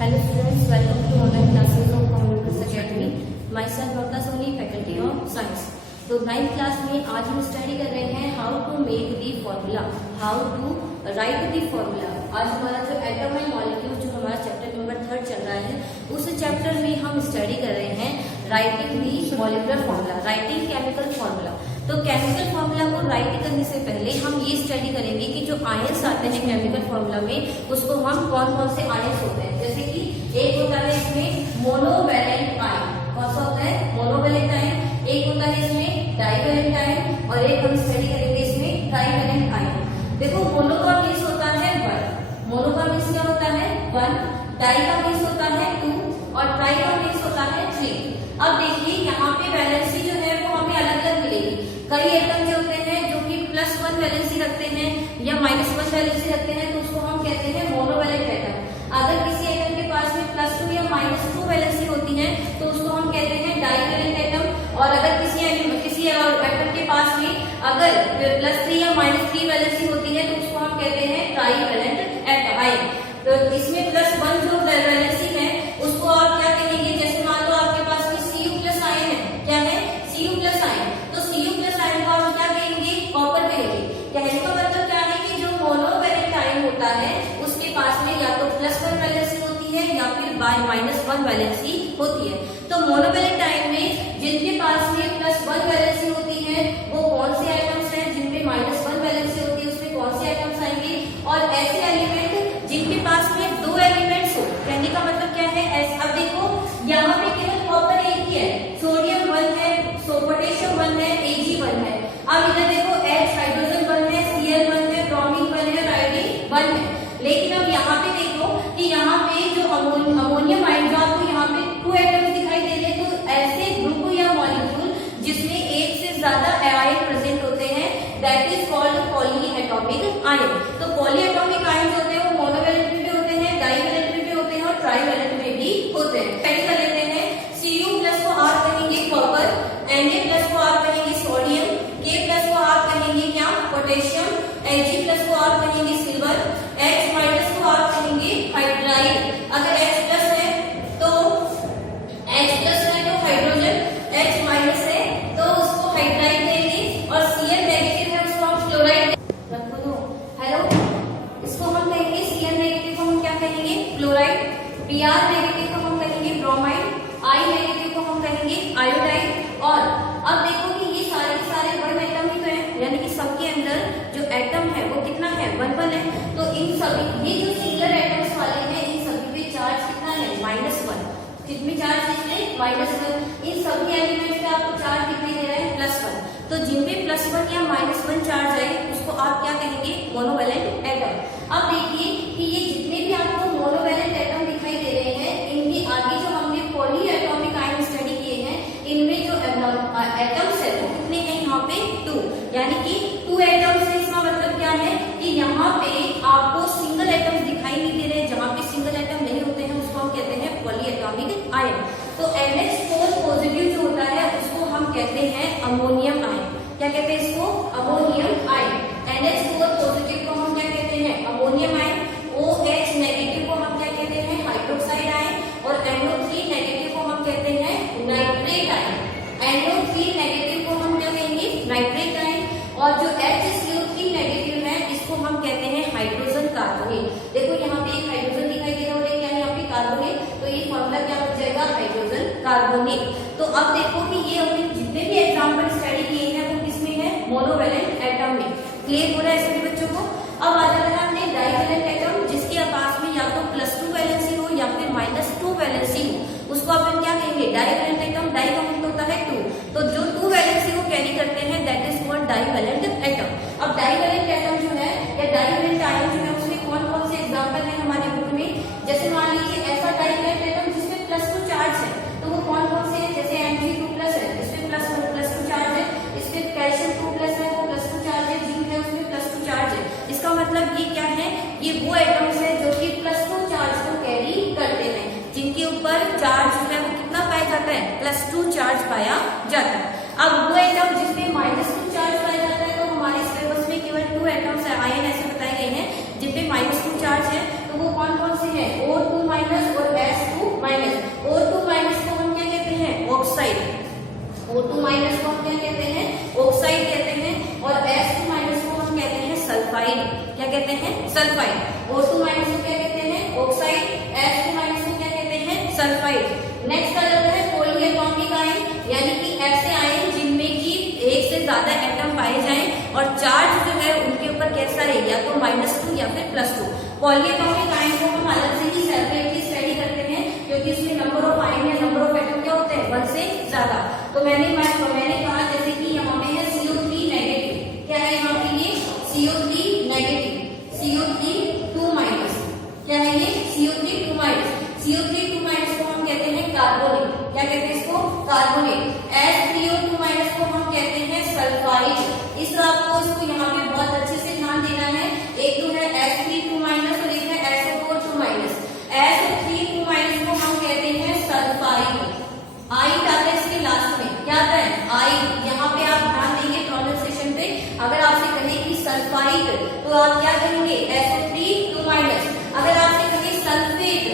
Hello students, welcome to online classes of Computers Academy. Myself Bhavta Soni, faculty of science. तो 9th class में आज हम study कर रहे हैं how to make the formula, how to write the formula. आज हमारा जो एटम एंड मॉलिक्यूल जो हमारा चैप्टर नंबर 3 चल रहा है, उस चैप्टर में हम स्टडी कर रहे हैं writing the molecular formula, writing chemical formula. तो केमिकल फॉर्मूला को राइट करने से पहले हम ये स्टडी करेंगे कि जो आयंस आते हैं केमिकल फॉर्मूला में, उसको हम कौन कौन से आयंस होते हैं। जैसे कि एक होता है इसमें मोनोवैलेंट आयन, कौन सा होता है मोनोवैलेंट आयन। एक होता है इसमें डाइवैलेंट आयन और एक हम स्टडी करेंगे इसमें ट्राइवैलेंट आयन। देखो मोनो का मीन्स होता है 1, मोनो का मीन्स क्या होता है 1, डाई का मीन्स होता है 2 और ट्राई का मीन्स होता है 3। अब देखिए यहाँ पे वैलेंसी जो है वो हमें अलग अलग मिलेगी। कई एटम जो होते हैं जो कि +1 वैलेंसी रखते हैं या -1 वैलेंसी रखते हैं, तो उसको हम कहते हैं मोनोवैलेंट एटम। अगर किसी एटम के पास में +2 या -2 वैलेंसी होती है तो उसको हम कहते हैं डाइवैलेंट एटम। और अगर किसी एटम के पास में अगर +3 या -3 वैलेंसी होती है तो उसको हम कहते हैं ट्राइवैलेंट आयन। तो इसमें +1 जो वैलेंसी है उसको आप क्या कहेंगे, जैसे मान लो आपके पास में Cu+ आयन है, क्या है Cu+ आयन, तो Cu+ आयन को आप क्या कहेंगे, कॉपर कहेंगे। कहने का मतलब क्या है कि जो मोनोवैलेंट आयन होता है उसके पास में या तो +1 वैलेंसी होती है या फिर -1 वैलेंसी होती है। तो मोनोवैलेंट आयन में जिनके पास में +1 वैलेंसी होती है वो कौन से आइटम्स हैं, जिनमें -1 वैलेंसी होती है उसमें कौन से आइटम्स आएंगे। और ऐसे एलिमेंट जिनके पास में 2 एलिमेंट्स हो, कहने का मतलब क्या है। अब देखो यहाँ पे केवल कॉपर एक ही है, सोडियम 1 है, पोटेशियम 1 है, Ag1 है। अब इधर देखो H हाइड्रोजन 1 है, Cl1 है, ब्रोमीन 1 है, आयोडीन 1 है। लेकिन अब यहाँ पे देखो कि यहाँ पे जो अमोनियम आयन, जो आपको यहाँ पे 2 एटम्स दिखाई दे रहे हैं, तो ऐसे ग्रुप या मॉलिक्यूल जिसमें एक से ज्यादा आयन प्रेजेंट होते हैं, that is called polyatomic ion. तो पॉलीएटॉमिक आयन होते हैं वो मोनोवैलेंट में भी होते हैं, डाइवैलेंट में भी होते हैं और ट्राइवैलेंट में भी होते हैं। स्टडी कर लेते हैं। Cu+ को R कहेंगे कॉपर, Na+ को R कहेंगे सोडियम, K+ को R कहेंगे क्या पोटेशियम, Ag+ को R कहेंगे सिल्वर, H- को R कहेंगे हाइड्राइड। अगर H+ है तो हाइड्रोजन, H- है तो उसको हाइड्राइड देंगे और Cl- है उसको हम क्लोराइड रखो दो। हेलो, इसको हम कहेंगे Cl- को हम क्या कहेंगे क्लोराइड, Br- को हम कहेंगे ब्रोमाइड, I- को हम कहेंगे आयोडाइड। और अब देखो कि ये सारे के सारे 1 एटम ही तो है, यानी कि सबके अंदर जो एटम है वो कितना है 1 है। तो इन सभी ये जो सिंगुलर एटम्स वाले हैं इन सभी पे चार्ज कितना है -1। कितनी चार्ज है इसमें -1। इन सभी एलिमेंट्स पे आपको चार्ज दिखाई दे रहा है +1। तो जिनपे +1 या -1 चार्ज है उसको आप क्या कहेंगे मोनोवैलेंट एटम। अब देखिए कि ये जितने भी आपको मोनोवैलेंट एटम दिखाई दे रहे हैं, इनके आगे जो हमने पॉलीएटॉमिक आयन स्टडी किए हैं, इनमें जो एटम्स है वो कितने हैं यहाँ पे 2, यानी कि 2 एटम्स है। इसका मतलब क्या है कि यहाँ पे आपको सिंगल एटम्स दिखाई नहीं दे रहे हैं, जहाँ पे सिंगल एटम नहीं होते हैं उसको हम कहते हैं पॉलीएटॉमिक आयन। तो NH4 पॉजिटिव जो होता है उसको हम कहते हैं अमोनियम आयन। क्या कहते हैं इसको अमोनियम आयन। NH4 पॉजिटिव को हम क्या कहते हैं अमोनियम आयन। OH नेगेटिव को हम क्या कहते हैं हाइड्रोक्साइड आयन और NO3 नेगेटिव को हम कहते हैं नाइट्रेट आयन। NO3 नेगेटिव को हम क्या कहेंगे नाइट्रेट आयन। और जो HCO3 नेगेटिव है इसको हम कहते हैं हाइड्रोजन कार्बोनेट। देखो यहाँ पे एक हाइड्रोजन दिखाई दे रहा है और क्या यहाँ पे कार्बोनेट, तो ये फॉर्मूला क्या हो जाएगा हाइड्रोजन कार्बोनेट। तो अब देखो कि ये हमने जितने भी एग्जाम्पल स्टडी किए हैं वो किसमें है मोनोवैलेंट एटम में। क्लियर हो रहा है सभी बच्चों को। अब आ जाता है हमने डाइवैलेंट एटम, जिसके पास में या तो +2 वैलेंसी हो या फिर -2 वैलेंसी हो, उसको अपन क्या कहेंगे डाइवैलेंट एटम। डाई का मतलब होता है 2, तो जो 2 वैलेंसी को कैरी करते हैं that is called divalent atom. अब डाइवैलेंट एटम जो है या डाइवैलेंट आयन जो है उसमें कौन कौन से एग्जाम्पल है हमारे बुक में। जैसे मान लीजिए ऐसा डाइवैलेंट एटम जिसमें +2 चार्ज है, तो वो कौन कौन से है, जैसे Mg2+ है इसमें +2 चार्ज है, इसमें कैल्शियम 2+ है वो +2 चार्ज है, जिंक है उसमें +2 चार्ज है। इसका मतलब ये क्या है, ये वो एटम्स है जो कि +2 चार्ज को कैरी करते हैं, जिनके ऊपर चार्ज जो है वो कितना पाया जाता है +2 चार्ज पाया जाता है। अब वो एटम जिसमें -2 चार्ज पाया जाता है, तो हमारे सिलेबस में केवल 2 एटम्स आयन ऐसे बताए गए हैं जिनपे -2 चार्ज है, तो वो कौन कौन से हैं O2- और सल्फाइड। O2 माइनस को क्या कहते हैं? ऑक्साइड। H2 माइनस को क्या कहते हैं? सल्फाइड। नेक्स्ट आ जाता है पॉलीएटॉमिक आयन, यानी कि ऐसे आयन जिनमें कि एक से ज्यादा एटम पाए जाएं और चार्ज जो है उनके ऊपर कैसा है, या तो -2 या फिर +2। पॉलीएटॉमिक आयन को हम अलग से ही सेपरेटली स्टडी करते हैं, क्योंकि इसमें नंबर ऑफ आयन या नंबर ऑफ एटम क्या होते हैं? 1 से ज्यादा। तो मैंने कहा जैसे कि यहाँ पे है CO3 नेगेटिव, क्या है यहाँ पे ये? CO3 नेगेटिव, CO3 2 माइनस, क्या है ये? CO3 2 minus. CO3 2 माइनस को हम कहते हैं कार्बोनेट, क्या कहते हैं इसको? कार्बोनेट। H3O2 माइनस को हम कहते हैं सल्फाइड। इस तरह आपको इसको यहाँ पे बहुत अच्छे से ध्यान देना है। एक तो है H3 माइनस और एक है SO4 माइनस। SO3 माइनस को हम कहते हैं सल्फाइड। आई आता है इसके लास्ट में, क्या आता है? आई। यहाँ पे आप ध्यान देंगे प्रोनाउंसिएशन पे। अगर आपसे कहे कि सल्फाइड तो आप क्या करेंगे? SO3 minus. अगर आपसे कहे सल्फेट,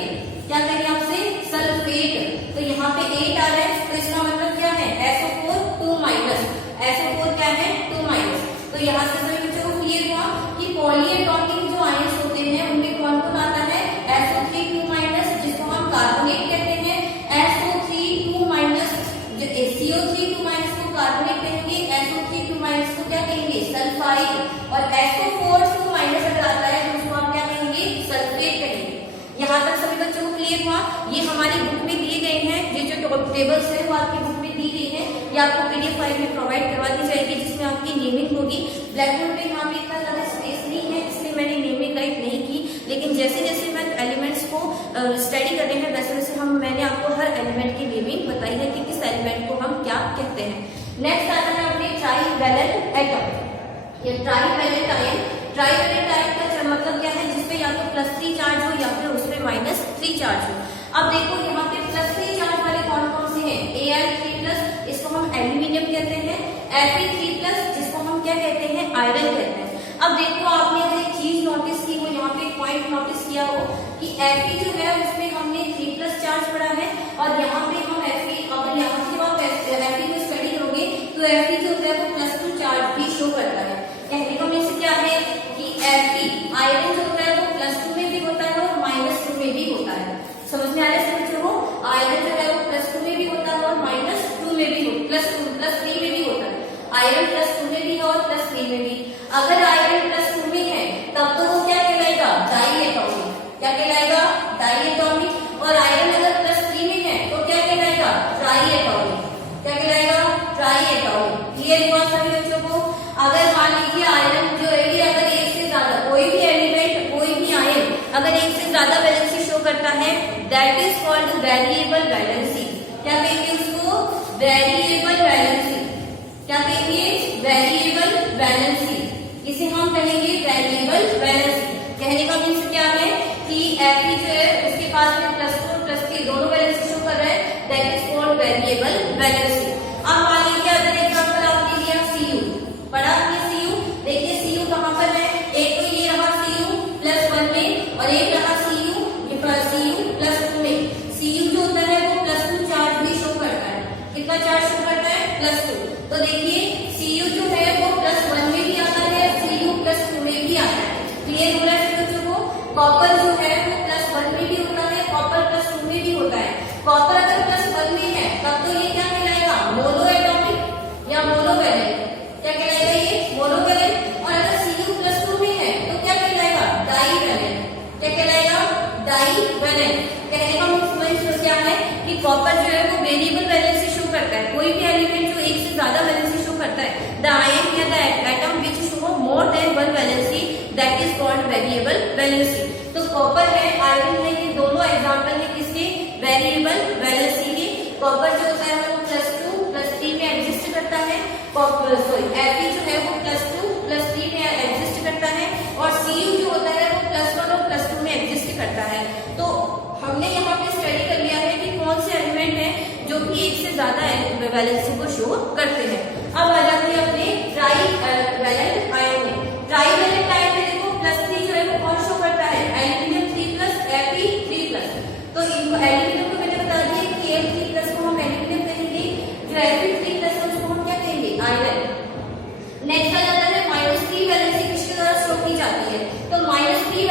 क्या कहेंगे आपसे? सल्फेट। तो यहाँ पे 8 आ रहा है, तो इसका मतलब क्या है? SO4 minus. SO4 क्या है? 2 माइनस। तो यहाँ से सभी बच्चों को क्लियर हुआ कि पॉलीएटॉमिक जो आयंस होते हैं उनमें कौन कौन आता है? SO3 माइनस, जिसको हम कार्बोनेट कहते हैं। SO3 माइनस, CO3 माइनस को कार्बोनेट कहेंगे, SO3 माइनस को क्या कहेंगे? सल्फाइड। और SO4 माइनस अगर आता है तो उसको आप क्या कहेंगे? सल्फेट कहेंगे। यहाँ तक सभी बच्चों को क्लियर हुआ? ये हमारी बुक में दिए गए हैं, ये जो टेबल्स है वो आपकी बुक में दी गई है, ये आपको PDF फाइल में प्रोवाइड करवा दी जाएगी, जिसमें आपकी नेमिंग होगी। ब्लैक बोर्ड पे यहाँ पे इतना ज्यादा स्पेस नहीं है, इसलिए मैंने नेमिंग राइट नहीं की, लेकिन जैसे जैसे मैं एलिमेंट्स को स्टडी कर रहे हैं वैसे वैसे मैंने आपको हर एलिमेंट की नेमिंग बताई है कि किस एलिमेंट को हम क्या कहते हैं। नेक्स्ट आता है अपने ट्राईवैलेंट एटम। ये ट्राईवैलेंट आयन, ट्राईवैलेंट आयन का मतलब क्या है? जिसपे या तो +3 चार्ज हो या फिर उसपे -3 चार्ज हो। अब देखो यहाँ पे +3 चार्ज वाले कौन कौन से हैं? Al3+, इसको हम एल्यूमिनियम कहते हैं। Fe3+, जिसको हम क्या कहते हैं? आयरन कहते हैं। अब देखो आपने अगर एक चीज नोटिस की हो, यहाँ पे एक पॉइंट नोटिस किया हो कि Fe जो है उसमें हमने 3+ चार्ज पढ़ा है, और यहाँ पे हम Fe, अगर यहाँ से आप Fe को स्टडी करोगे तो Fe जो है वो +2 चार्ज भी शो करता है। कहने का मीन्स क्या है कि Fe आयरन जो है वो +2 में भी होता है और -2 में भी होता है। समझ में आ रहा है बच्चों को? आयरन जो है वो +2 में भी होता है और -2 में भी +3 में भी होता है। आयरन +2 में भी है और +3 में भी। अगर आयरन +2 में है तब तो वो क्या कहलाएगा? डाईएटॉमिक। क्या कहलाएगा? डाईएटॉमिक। और आयरन अगर +3 में है तो क्या कहलाएगा? ट्राईएटॉमिक। क्या कहलाएगा? ट्राईएटॉमिक। क्लियर हुआ सभी बच्चों को? अगर मान लीजिए आयरन जो है कि अगर एक से ज्यादा कोई भी एलिमेंट, कोई भी आयन अगर एक से ज्यादा वैलेंसी शो करता है, that is called variable valency. क्या कहेंगे उसको? Variable valency. क्या कहेंगे? Variable valency. इसे हम कहेंगे वेरिएबल वैलेंसी। कहने का मीन्स क्या है कि Fe जो है उसके पास में +4 +3 दोनों वैलेंसी शो कर रहा है, that is called variable valency. अब मान लीजिए अगर एग्जाम्पल आपने लिया Cu, पढ़ा आपने Cu। देखिए Cu कहाँ पर है? एक तो ये रहा Cu +1 में और एक रहा Cu +2 में। Cu जो होता है वो +2 चार्ज भी शो करता है। कितना चार्ज शो करता है? +2। तो देखिए Cu जो है वो +1 में भी आता है, Cu +2 में भी आता है। क्लियर हो रहा है बच्चों को? कॉपर जो है वो +1 में भी होता है, कॉपर +2 में भी होता है। कॉपर अगर +1 में है तब तो ये क्या कहलाएगा? मोनो एटॉमिक या मोनोवैलेंट। क्या कहलाएगा? ये मोनोवैलेंट। और अगर Cu +2 में है तो क्या कहलाएगा? डाईवैलेंट। क्या कहलाएगा? डाईवैलेंट। कहने का मतलब क्या है कि कॉपर जो है वो वेरिएबल वैलेंसी शो करता है। कोई भी एलिमेंट जो एक से ज्यादा वैलेंसी शो करता है, द आयन या the atom which show more than 1 valency, that is called variable valency. तो कॉपर है, आयरन है, ये दोनों एग्जांपल है किसके? वेरिएबल वैलेंसी के। कॉपर जो होता है वो +2 +3 में एग्जिस्ट करता है। Fe जो है वो +2 +3 में एग्जिस्ट करता है, और Cu जो होता है वो +1 और +2 में एग्जिस्ट करता है। तो हमने यहाँ पे स्टडी कर लिया है कि कौन से एलिमेंट हैं जो कि एक से ज्यादा वैलेंसी को शो करते हैं। अब आ जाते हैं अपने ट्राईवैलेंट आयन में। ट्राईवैलेंट आयन में देखो +3 जो है वो कौन शो करता है? Aluminium 3+, Fe3+। तो इनको एल्यूमिनियम को मैंने बता दिया कि Al3+ को हम एल्यूमिनियम कहेंगे, जो Fe3+ है उसको हम क्या कहेंगे? आयरन। नेक्स्ट आ जाता है -3 वैलेंसी किसके द्वारा शो की जाती है? तो -3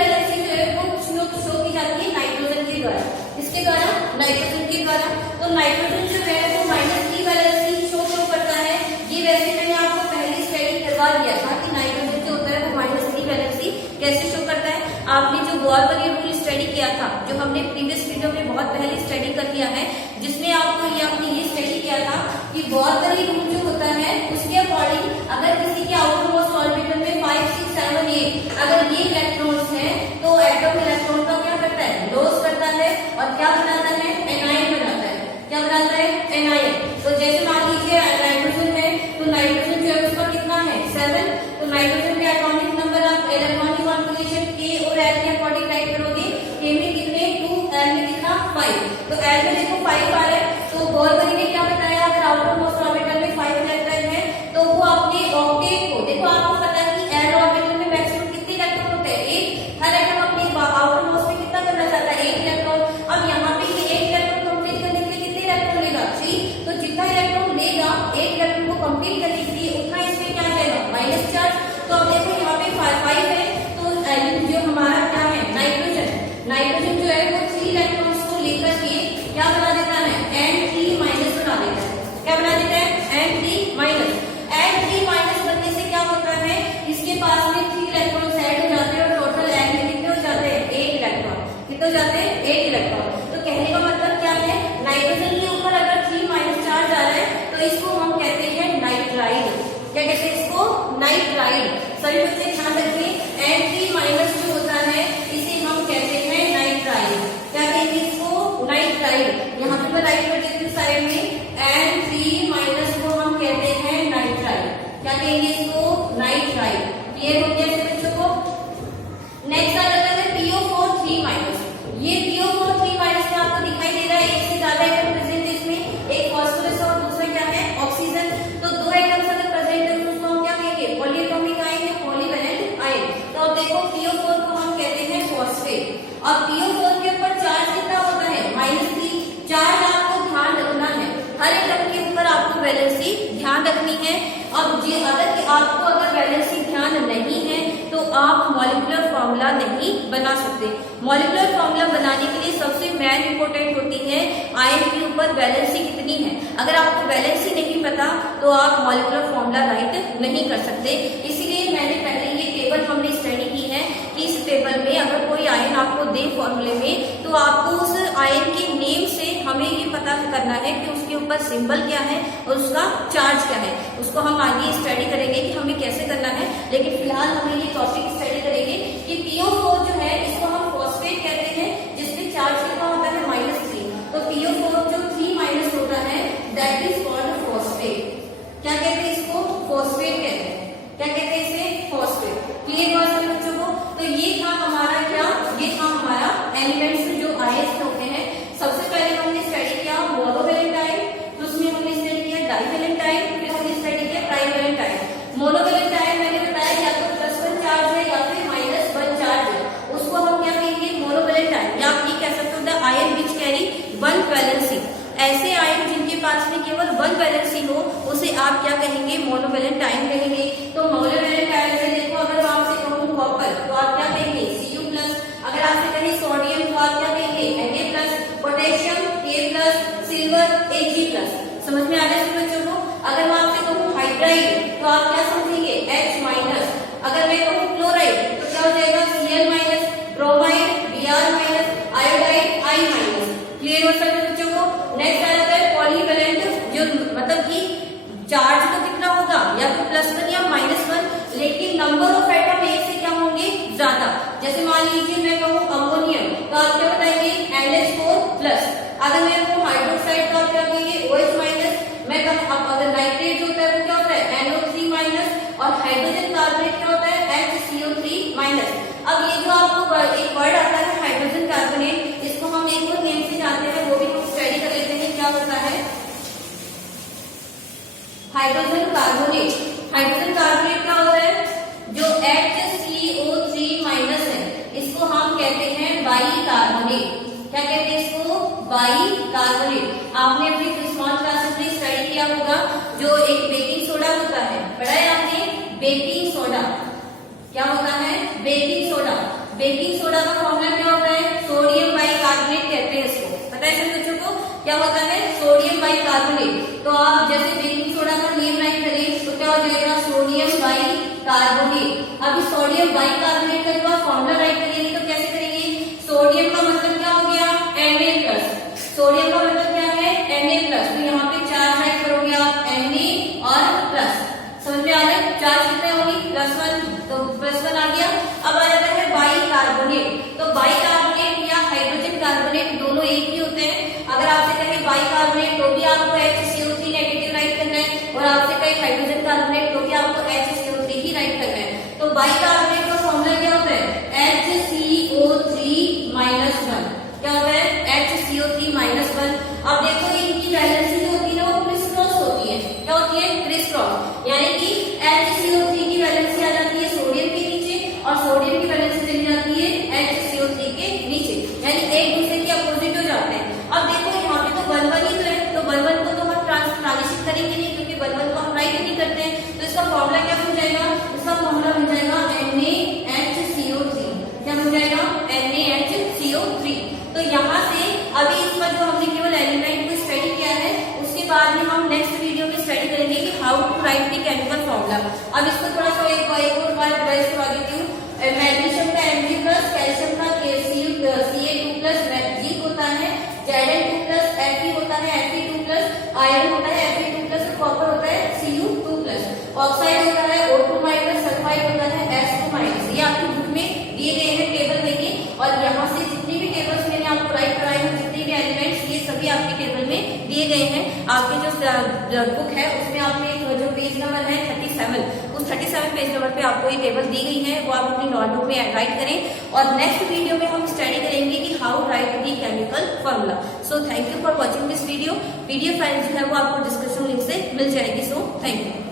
द्वारा, किसके द्वारा, नाइट्रोजन के द्वारा। तो नाइट्रोजन जो है वो -3 वैलेंसी शो करता है। ये वैसे मैंने आपको पहले स्टडी करवा दिया था कि नाइट्रोजन जो होता है वो -3 वैलेंसी कैसे शो करता है। आपने जो बोरबरी रूल स्टडी किया था, जो हमने प्रीवियस वीडियो में बहुत पहले स्टडी कर लिया है, जिसमें आपको ये स्टडी किया था कि बोरबरी रूल जो होता है उसके अकॉर्डिंग अगर किसी के आउटर मोस्ट ऑर्बिटल में 5, 6, 7, 8 अगर ये इलेक्ट्रॉन्स हैं तो एटम इलेक्ट्रॉन का क्या करता है, लॉस करता है और क्या बनाता है, एनायन बनाता है। क्या बनाता है, एनायन। तो जैसे मान लीजिए नाइट्रोजन है, तो नाइट्रोजन जो है उसका कितना है, 7। तो नाइट्रोजन के एटॉमिक नंबर आप इलेक्ट्रॉनिक कॉन्फ़िगरेशन K और L के अकॉर्डिंग राइट करोगे। K में कितने, 2, L में कितना, 5। तो L में देखो 5 आ रहा है। तो बोरबरी ने क्या बताया, अगर आउटर मोस्ट ऑर्बिटल में 5 इलेक्ट्रॉन है तो वो अपने ऑक्टेट को, देखो आपको पता है कि L ऑर्बिटल में मैक्सिमम कितने इलेक्ट्रॉन होते हैं, 8। हर एटम अपने आउटर मोस्ट में कितना करना चाहता है, 8 इलेक्ट्रॉन। अब यहाँ पे ये 8 इलेक्ट्रॉन कंप्लीट करने के लिए कितने इलेक्ट्रॉन लेगा, 3। तो जितना इलेक्ट्रॉन लेगा 8 इलेक्ट्रॉन को कंप्लीट करने के लिए उतना इसमें क्या जाएगा, माइनस चार्ज। तो अब देखो यहाँ पे 5 है, तो जो हमारा क्या है, नाइट्रोजन जो है वो 3 इलेक्ट्रॉन्स को लेकर के क्या बना देता है, N3 माइनस बना देता है। क्या बना देता है, N3 माइनस। N3 माइनस बनने से क्या होता है, इसके पास में 3 इलेक्ट्रॉन ऐड हो जाते हैं और टोटल N में कितने हो जाते हैं, 8 इलेक्ट्रॉन। कितने हो जाते हैं, 8 इलेक्ट्रॉन। तो कहने का मतलब क्या है, नाइट्रोजन के ऊपर अगर 3 माइनस चार्ज आ रहा है तो इसको हम कहते हैं नाइट्राइड। क्या कहते हैं इसको, नाइट्राइड। सभी बच्चे ध्यान रखिए, N3 माइनस जो होता है इसे हम कहते हैं नाइट्राइड। क्या कहते हैं इसको, नाइट्राइड। यहाँ पे मैं राइट कर देती हूँ साइड में, N3 माइनस को हम कहते हैं नाइट्राइड। क्या कहेंगे इसको, नाइट्राइड। क्लियर हो गया बच्चों को। नेक्स्ट आ जाता है PO4 3 माइनस। ये PO4 3 माइनस में आपको दिखाई दे रहा है एक से ज्यादा एटम प्रेजेंट है इसमें, एक फास्फोरस और दूसरा क्या है, ऑक्सीजन। तो 2 एटम्स अगर प्रेजेंट है तो उसको हम क्या कहेंगे, पॉलीएटॉमिक आयन या पॉलीवैलेंट आयन। तो अब देखो PO4 को हम कहते हैं फॉस्फेट। अब PO4 के ऊपर चार्ज कितना होता है, -3। चार्ज आपको ध्यान रखना है, हर एटम के ऊपर आपको वैलेंसी ध्यान रखनी है। अब जी अगर वैलेंसी ध्यान नहीं है तो आप मॉलिक्यूलर फॉर्मूला नहीं बना सकते। मॉलिक्यूलर फॉर्मूला बनाने के लिए सबसे मेन इंपॉर्टेंट होती है आयन के ऊपर वैलेंसी कितनी है। अगर आपको वैलेंसी नहीं पता तो आप मॉलिक्यूलर फॉर्मूला राइट नहीं कर सकते। इसीलिए मैंने पहले ये टेबल हमने स्टडी की है कि इस टेबल में अगर कोई आयन आपको दे फॉर्मूले में तो आपको उस आयन के नेम से हमें ये पता करना है कि उसके ऊपर सिंबल क्या है और उसका चार्ज क्या है। उसको हम आगे स्टडी करेंगे कि हमें कैसे करना है, लेकिन फिलहाल हमें ये टॉपिक स्टडी करेंगे कि PO4 जो है इसको हम फॉस्फेट कहते हैं, जिसमें चार्ज कितना होता है, -3। तो PO4 जो 3 माइनस होता है दैट इज कॉल्ड फॉस्फेट। क्या कहते हैं इसको, फॉस्फेट कहते हैं। क्या कहते हैं इसे, फॉस्फेट। क्लियर हुआ सभी बच्चों को। तो ये था हमारा क्या, ये था हमारा एलिमेंट्स जो आयंस होते हैं। सबसे पहले हमने स्टडी किया मोनोवैलेंट आयन, तो उसमें हमने स्टडी किया डाइवैलेंट आयन, फिर हमने स्टडी किया ट्राइवैलेंट आयन। मोनोवैलेंट आयन मैंने बताया या तो +1 चार्ज है या फिर -1 चार्ज है, उसको हम क्या कहेंगे, मोनोवैलेंट आयन। या आप ये कह सकते हो the ion which carry 1 valency. ऐसे आयन जिनके पास में केवल 1 वैलेंसी हो उसे आप क्या कहेंगे, मोनोवैलेंट आयन कहेंगे। तो मोनोवैलेंट आयन में देखो, अगर मैं आपसे कहूँ कॉपर तो आप क्या कहेंगे, Cu+। अगर आपसे कहें सोडियम तो आप क्या कहेंगे, Na+। Potassium A+, silver Ag+। समझ में आ रहा है बच्चों को। अगर मैं आपसे कहूँ हाइड्राइड तो आप क्या समझेंगे, H-। अगर मैं कहूँ क्लोराइड तो क्या हो जाएगा, Cl-। Bromide Br-। Iodide I-। Clear हो सके बच्चों को। नेक्स्ट आ जाता है पॉलीवैलेंट, जो मतलब कि चार्ज तो कितना होगा, या तो +1 या -1, लेकिन नंबर ऑफ एटम एक से क्या होंगे, ज्यादा। जैसे मान लीजिए मैं कहूँ अमोनियम तो आप क्या बताएंगे, NH4+। अगर मैं कहूँ हाइड्रोक्साइड तो आप क्या कहेंगे, OH-। मैं कहूँ अब अगर नाइट्रेट जो होता है वो क्या होता है, NO3-। और हाइड्रोजन कार्बोनेट क्या होता है, HCO3-। अब ये जो आपको एक वर्ड आता है हाइड्रोजन कार्बोनेट, इसको हम एक और नेम से जानते हैं, वो भी हम स्टडी कर लेते हैं क्या होता है, हाइड्रोजन कार्बोनेट। हाइड्रोजन कार्बोनेट क्या होता है, जो HCO3- है इसको हम कहते हैं बाइकार्बोनेट। क्या कहते हैं इसको, बाइकार्बोनेट। आपने अपनी स्मॉल क्लासेस में स्टडी किया होगा, जो एक बेकिंग सोडा होता है, पढ़ा है आपने, बेकिंग सोडा। क्या होता है, बेकिंग सोडा। बेकिंग सोडा का फॉर्मूला क्या होता है, सोडियम बाइकार्बोनेट कहते पता है सभी बच्चों को क्या होता है, सोडियम बाइकार्बोनेट। तो आप जैसे बेकिंग सोडा का नेम राइट करें तो क्या हो जाएगा, सोडियम बाइकार्बोनेट। अब इस सोडियम बाइकार्बोनेट का जो आप फॉर्मूला राइट करेंगे तो कैसे करेंगे, सोडियम का मतलब क्या हो गया, Na+, सोडियम का मतलब क्या है, Na+, तो यहाँ पे चार्ज राइट करोगे आप Na और प्लस, समझ में आ रहा है, चार्ज कितने होगी, +1, तो +1 आ गया। अब आ जाता है बाइकार्बोनेट। तो बाइकार्बोनेट या हाइड्रोजन कार्बोनेट दोनों एक ही होते हैं। अगर आपसे कहे बाइकार्बोनेट तो भी आपको HCO3 नेगेटिव राइट करना है, और आपसे कहे हाइड्रोजन कार्बोनेट तो भी आपको HCO3 ही राइट करना है। तो बाइकार्बोनेट का फॉर्मूला क्या होता है, HCO3-1, क्या होता है, HCO3-1। अब देखो इनकी वैलेंसी जो होती है ना वो क्रिस क्रॉस होती है, क्या होती है, क्रिस क्रॉस, यानी कि HCO3 की वैलेंसी आ जाती है सोडियम के नीचे और सोडियम की वैलेंसी चली जाती है HCO3 के नीचे, यानी एक दूसरे के अपोजिट हो जाते हैं। अब देखो यहाँ पे तो 1-1 ही तो है, तो 1-1 को तो हम ट्रांजिशन करेंगे नहीं, क्योंकि 1-1 को हम राइट नहीं करते हैं। तो इसका फॉर्मूला क्या बन जाएगा, इसका फॉर्मूला बन जाएगा NaHCO3, क्या बन जाएगा, NaHCO3। तो यहाँ से अभी इसका जो हमने केवल एलिमेंट को स्टडी किया है, उसके बाद में हम नेक्स्ट वीडियो में स्टडी करेंगे कि how to write the chemical formula. अब इसको थोड़ा सा एक और बार रिवाइज करवा देती हूँ। मैग्नीशियम का Mg+, कैल्शियम का Ca2+, जिंक होता है Zn2+, Fe होता है Fe2+, आयरन होता है Fe2+, और कॉपर होता है Cu2+, ऑक्साइड होता है O2-, सल्फाइड होता है S2-। ये आपकी बुक में दिए गए हैं, टेबल देंगे, और यहाँ से जितनी भी टेबल्स मैंने आपको राइट कराए हैं, जितने भी एलिमेंट्स, ये सभी आपके टेबल में दिए गए हैं। आपके जो बुक है उसमें आपने जो पेज नंबर है 37, उस 37 पेज नंबर पे आपको ये टेबल दी गई है, वो आप अपनी नोटबुक में राइट करें। और नेक्स्ट वीडियो में हम स्टडी करेंगे कि how right the chemical formula. So thank you for watching this video. PDF file जो है वो आपको डिस्क्रिप्शन लिंक से मिल जाएगी। So thank you.